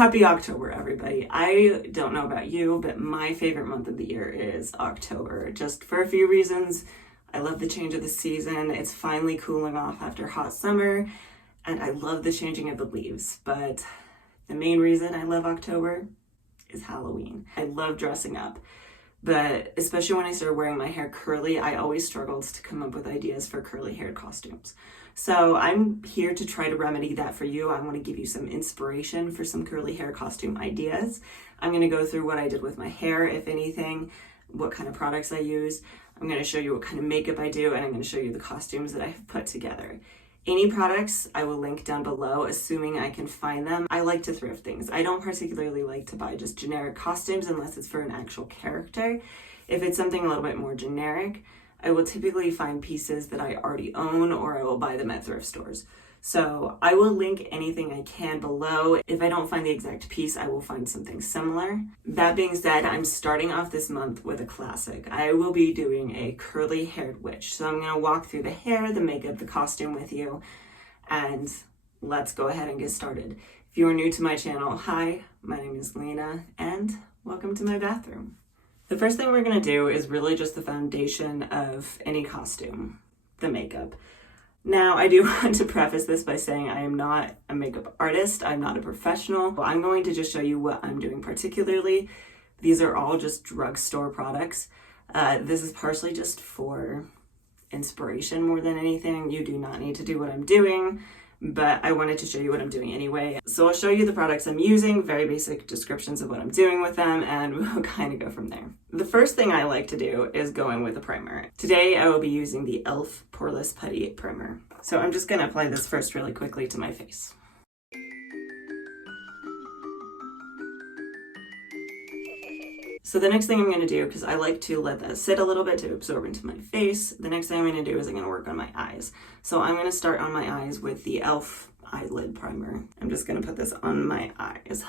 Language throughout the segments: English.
Happy October, everybody. I don't know about you, but my favorite month of the year is October, just for a few reasons. I love the change of the season. It's finally cooling off after hot summer, and I love the changing of the leaves. But the main reason I love October is Halloween. I love dressing up, but especially when I started wearing my hair curly, I always struggled to come up with ideas for curly haired costumes. So I'm here to try to remedy that for you. I want to give you some inspiration for some curly hair costume ideas. I'm going to go through what I did with my hair, if anything, what kind of products I use. I'm going to show you what kind of makeup I do, and I'm going to show you the costumes that I have put together. Any products I will link down below, assuming I can find them. I like to thrift things. I don't particularly like to buy just generic costumes unless it's for an actual character. If it's something a little bit more generic, I will typically find pieces that I already own, or I will buy them at thrift stores. So I will link anything I can below. If I don't find the exact piece, I will find something similar. That being said, I'm starting off this month with a classic. I will be doing a curly haired witch. So I'm going to walk through the hair, the makeup, the costume with you, and let's go ahead and get started. If you are new to my channel, hi, my name is Lena, and welcome to my bathroom. The first thing we're going to do is really just the foundation of any costume, the makeup. Now, I do want to preface this by saying I am not a makeup artist. I'm not a professional. I'm going to just show you what I'm doing particularly. These are all just drugstore products. This is partially just for inspiration more than anything. You do not need to do what I'm doing, but I wanted to show you what I'm doing anyway. So I'll show you the products I'm using, very basic descriptions of what I'm doing with them, and we'll kind of go from there. The first thing I like to do is go in with a primer. Today I will be using the e.l.f. Poreless Putty Primer. So I'm just gonna apply this first really quickly to my face. So the next thing I'm going to do, because I like to let that sit a little bit to absorb into my face, the next thing I'm going to do is I'm going to work on my eyes. So I'm going to start on my eyes with the e.l.f. Eyelid Primer. I'm just going to put this on my eyes.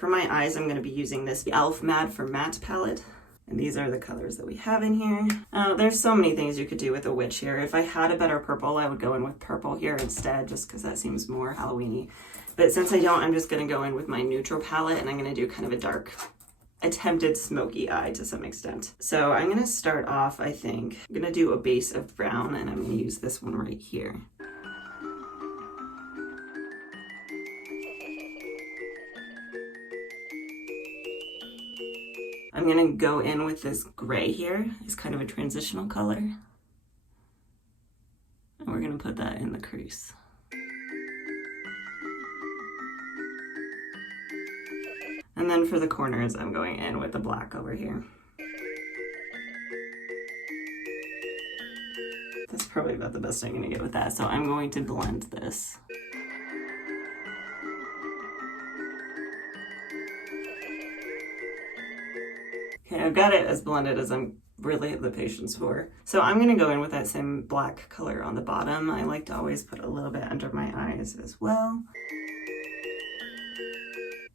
For my eyes, I'm going to be using this e.l.f. Matte for Matte palette. And these are the colors that we have in here. There's so many things you could do with a witch here. If I had a better purple, I would go in with purple here instead, just because that seems more Halloween-y. But since I don't, I'm just going to go in with my neutral palette, and I'm going to do kind of a dark, attempted smoky eye to some extent. So I'm going to start off, I think, I'm going to do a base of brown, and I'm going to use this one right here. I'm going to go in with this gray here. It's kind of a transitional color. And we're going to put that in the crease. And then for the corners, I'm going in with the black over here. That's probably about the best I'm going to get with that. So I'm going to blend this. Okay, I've got it as blended as I'm really have the patience for. So I'm going to go in with that same black color on the bottom. I like to always put a little bit under my eyes as well.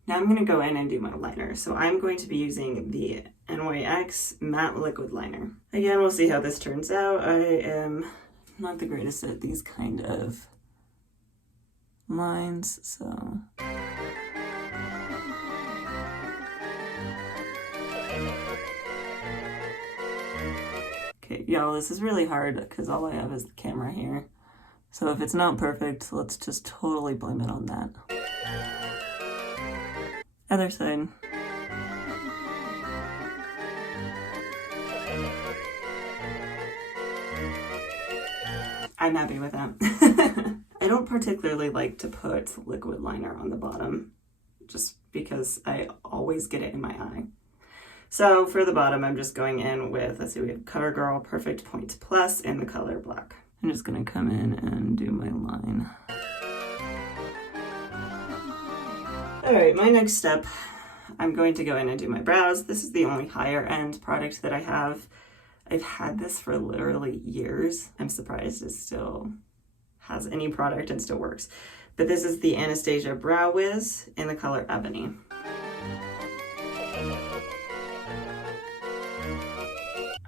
Now I'm going to go in and do my liner. So I'm going to be using the NYX Matte Liquid Liner. Again, we'll see how this turns out. I am not the greatest at these kind of lines, so... Okay, y'all, this is really hard because all I have is the camera here. So if it's not perfect, let's just totally blame it on that. Other side. I'm happy with that. I don't particularly like to put liquid liner on the bottom, just because I always get it in my eye. So for the bottom, I'm just going in with, let's see, we have CoverGirl Perfect Point Plus in the color black. I'm just gonna come in and do my line. All right, my next step, I'm going to go in and do my brows. This is the only higher end product that I have. I've had this for literally years. I'm surprised it still has any product and still works. But this is the Anastasia Brow Wiz in the color Ebony.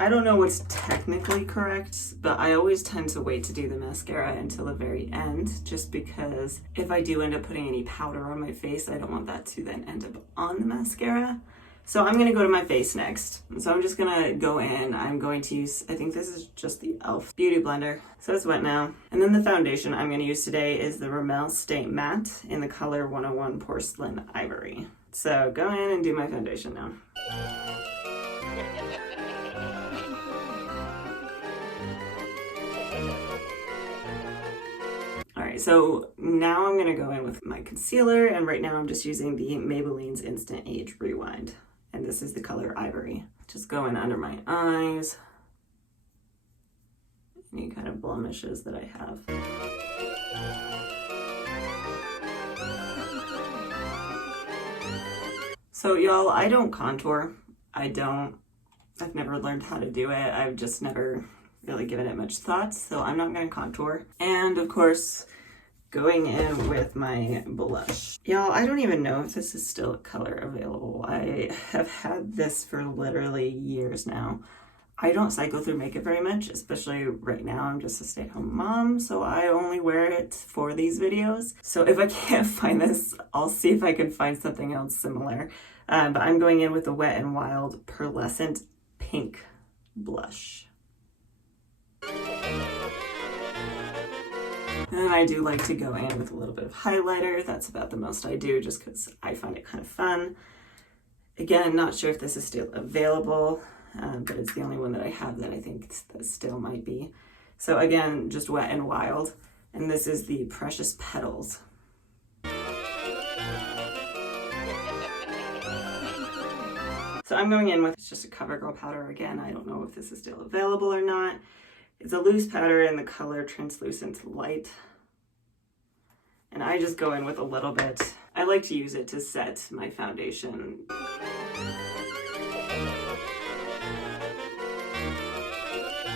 I don't know what's technically correct, but I always tend to wait to do the mascara until the very end, just because if I do end up putting any powder on my face, I don't want that to then end up on the mascara. So I'm gonna go to my face next. So I'm just gonna go in, I'm going to use, I think this is just the e.l.f. Beauty Blender. So it's wet now. And then the foundation I'm gonna use today is the Rimmel Stay Matte in the color 101 Porcelain Ivory. So go in and do my foundation now. So now I'm gonna go in with my concealer, and right now I'm just using the Maybelline's Instant Age Rewind, and this is the color Ivory. Just go in under my eyes, any kind of blemishes that I have. So y'all, I don't contour. I've never learned how to do it. I've just never really given it much thought, so I'm not gonna contour. And of course, going in with my blush. Y'all, I don't even know if this is still a color available. I have had this for literally years now. I don't cycle through makeup very much, especially right now. I'm just a stay-at-home mom, so I only wear it for these videos. So if I can't find this, I'll see if I can find something else similar. But I'm going in with the Wet n Wild Pearlescent Pink Blush. And then I do like to go in with a little bit of highlighter. That's about the most I do, just because I find it kind of fun. Again, not sure if this is still available, but it's the only one that I have that I think that still might be. So again, just Wet n Wild, and this is the Precious Petals. So I'm going in with, it's just a CoverGirl powder again. I don't know if this is still available or not. It's a loose powder in the color Translucent Light. And I just go in with a little bit. I like to use it to set my foundation.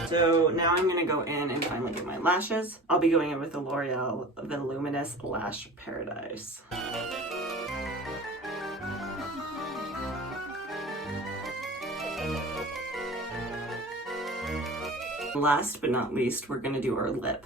So now I'm gonna go in and finally get my lashes. I'll be going in with the L'Oreal Voluminous Lash Paradise. Last but not least, we're gonna do our lip.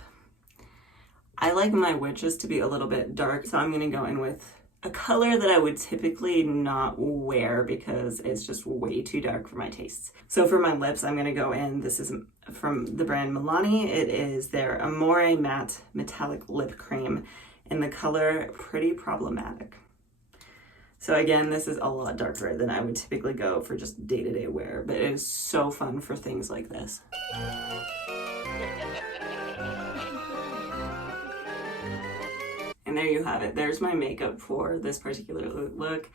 I like my witches to be a little bit dark, so I'm gonna go in with a color that I would typically not wear because it's just way too dark for my tastes. So for my lips, I'm gonna go in, this is from the brand Milani. It is their Amore Matte Metallic Lip Cream in the color Pretty Problematic. So again, this is a lot darker than I would typically go for just day-to-day wear, but it is so fun for things like this. And there you have it. There's my makeup for this particular look.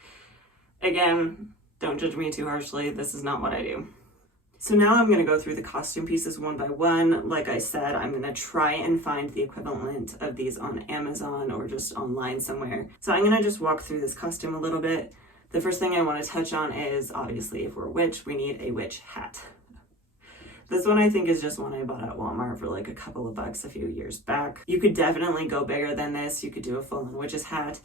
Again, don't judge me too harshly. This is not what I do. So now I'm gonna go through the costume pieces one by one. Like I said, I'm gonna try and find the equivalent of these on Amazon or just online somewhere. So I'm gonna just walk through this costume a little bit. The first thing I wanna touch on is, obviously, if we're a witch, we need a witch hat. This one I think is just one I bought at Walmart for like a couple of bucks a few years back. You could definitely go bigger than this. You could do a full-on witch's hat.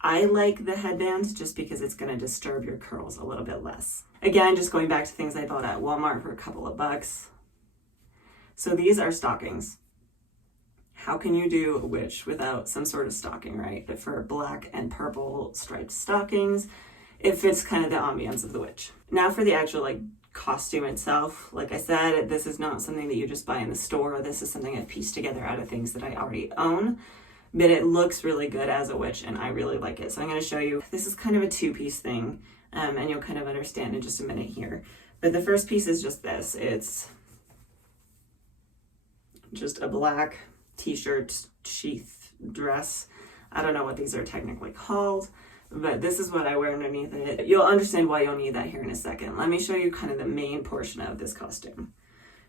I like the headband just because it's going to disturb your curls a little bit less. Again, just going back to things I bought at Walmart for a couple of bucks. So these are stockings. How can you do a witch without some sort of stocking, right? For black and purple striped stockings, it fits kind of the ambiance of the witch. Now for the actual costume itself, like I said, this is not something that you just buy in the store. This is something I've pieced together out of things that I already own. But it looks really good as a witch and I really like it. So I'm going to show you, this is kind of a two-piece thing and you'll kind of understand in just a minute here. But the first piece is just this. It's just a black t-shirt sheath dress. I don't know what these are technically called, but this is what I wear underneath it. You'll understand why you'll need that here in a second. Let me show you kind of the main portion of this costume.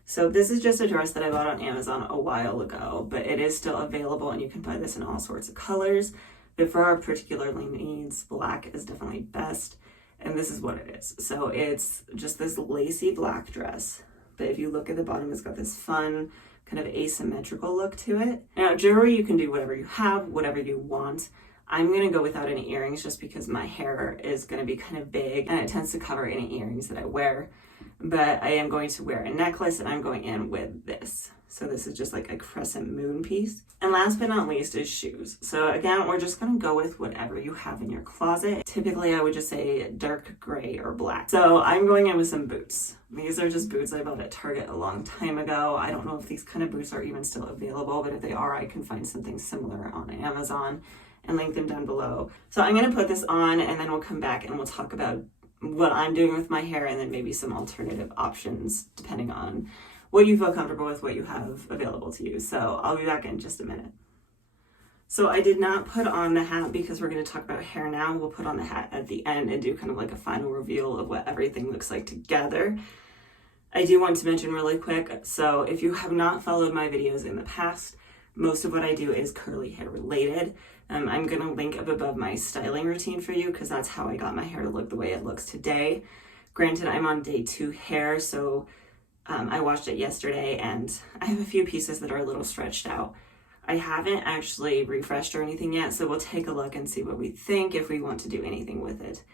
So this is just a dress that I bought on Amazon a while ago, but it is still available and you can buy this in all sorts of colors. But for our particular needs, black is definitely best. And this is what it is. So it's just this lacy black dress. But if you look at the bottom, it's got this fun kind of asymmetrical look to it. Now jewelry, you can do whatever you have, whatever you want. I'm gonna go without any earrings just because my hair is gonna be kind of big and it tends to cover any earrings that I wear. but I am going to wear a necklace and I'm going in with this. So this is just like a crescent moon piece. And last but not least is shoes. So again, we're just gonna go with whatever you have in your closet. Typically, I would just say dark gray or black. So I'm going in with some boots. These are just boots I bought at Target a long time ago. I don't know if these kind of boots are even still available, but if they are, I can find something similar on Amazon and link them down below. So I'm gonna put this on and then we'll come back and we'll talk about what I'm doing with my hair and then maybe some alternative options depending on what you feel comfortable with, what you have available to you. So I'll be back in just a minute. So I did not put on the hat because we're going to talk about hair now. We'll put on the hat at the end and do kind of like a final reveal of what everything looks like together. I do want to mention really quick, so if you have not followed my videos in the past, most of what I do is curly hair related. I'm going to link up above my styling routine for you because that's how I got my hair to look the way it looks today. Granted, I'm on day 2 hair, so I washed it yesterday and I have a few pieces that are a little stretched out. I haven't actually refreshed or anything yet, so we'll take a look and see what we think if we want to do anything with it.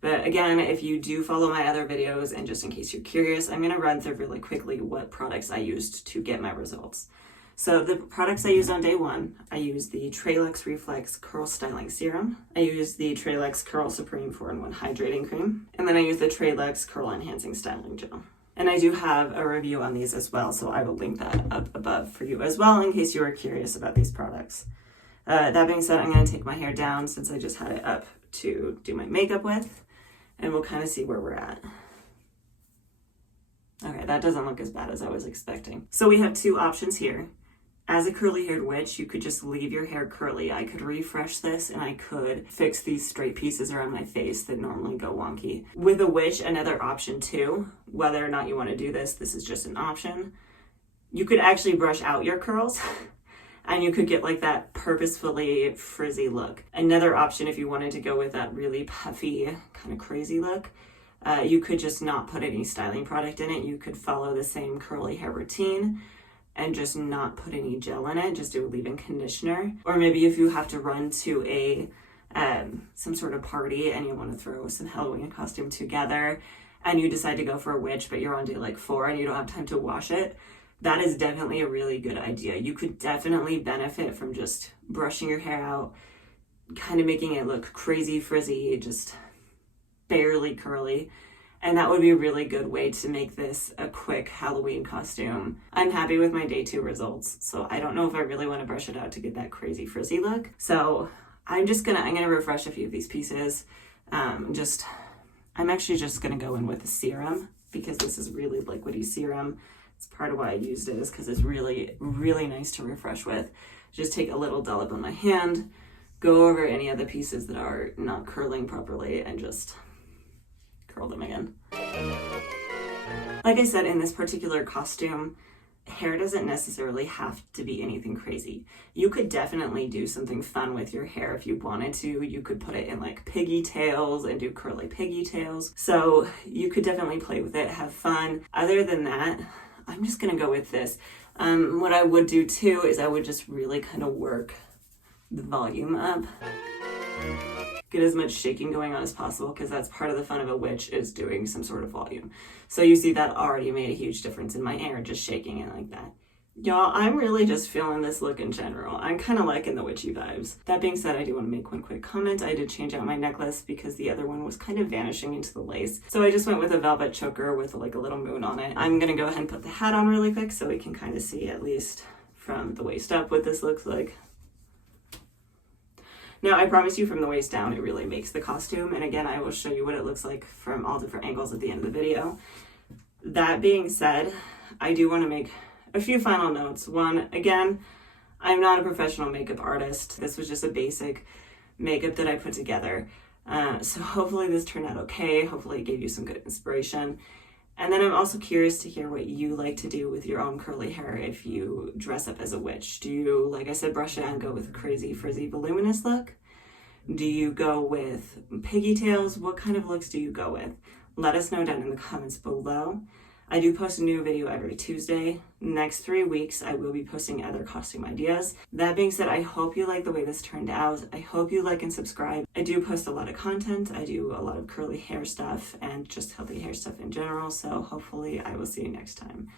But again, if you do follow my other videos, and just in case you're curious, I'm going to run through really quickly what products I used to get my results. So the products I used on day 1, I used the Trailex Reflex Curl Styling Serum. I used the Trailex Curl Supreme 4-in-1 Hydrating Cream. And then I used the Trailex Curl Enhancing Styling Gel. And I do have a review on these as well, so I will link that up above for you as well in case you are curious about these products. That being said, I'm going to take my hair down since I just had it up to do my makeup with, and we'll kind of see where we're at. Okay, that doesn't look as bad as I was expecting. So we have 2 options here. As a curly-haired witch, you could just leave your hair curly. I could refresh this and I could fix these straight pieces around my face that normally go wonky. With a witch, another option too, whether or not you want to do this, this is just an option. You could actually brush out your curls and you could get like that purposefully frizzy look. Another option, if you wanted to go with that really puffy, kind of crazy look, you could just not put any styling product in it. You could follow the same curly hair routine and just not put any gel in it, just do a leave-in conditioner. Or maybe if you have to run to a some sort of party and you want to throw some Halloween costume together and you decide to go for a witch, but you're on day like 4 and you don't have time to wash it, that is definitely a really good idea. You could definitely benefit from just brushing your hair out, kind of making it look crazy frizzy, just barely curly. And that would be a really good way to make this a quick Halloween costume. I'm happy with my day 2 results, so I don't know if I really want to brush it out to get that crazy frizzy look. So I'm gonna refresh a few of these pieces. I'm actually just gonna go in with the serum because this is really liquidy serum. It's part of why I used it is because it's really, really nice to refresh with. Just take a little dollop on my hand, go over any of the pieces that are not curling properly and just curl them again. Like I said, in this particular costume, hair doesn't necessarily have to be anything crazy. You could definitely do something fun with your hair if you wanted to. You could put it in like piggy tails and do curly piggy tails. So you could definitely play with it, have fun. Other than that, I'm just gonna go with this. What I would do too is I would just really kind of work the volume up. Get as much shaking going on as possible because that's part of the fun of a witch is doing some sort of volume. So you see that already made a huge difference in my hair, just shaking it like that. Y'all, I'm really just feeling this look in general. I'm kind of liking the witchy vibes. That being said, I do want to make one quick comment. I did change out my necklace because the other one was kind of vanishing into the lace. So I just went with a velvet choker with like a little moon on it. I'm going to go ahead and put the hat on really quick so we can kind of see at least from the waist up what this looks like. Now, I promise you from the waist down, it really makes the costume. And again, I will show you what it looks like from all different angles at the end of the video. That being said, I do want to make a few final notes. One, again, I'm not a professional makeup artist. This was just a basic makeup that I put together. So hopefully this turned out okay. Hopefully it gave you some good inspiration. And then I'm also curious to hear what you like to do with your own curly hair if you dress up as a witch. Do you, like I said, brush it out and go with a crazy, frizzy, voluminous look? Do you go with piggy tails? What kind of looks do you go with? Let us know down in the comments below. I do post a new video every Tuesday. Next 3 weeks, I will be posting other costume ideas. That being said, I hope you like the way this turned out. I hope you like and subscribe. I do post a lot of content. I do a lot of curly hair stuff and just healthy hair stuff in general. So hopefully I will see you next time.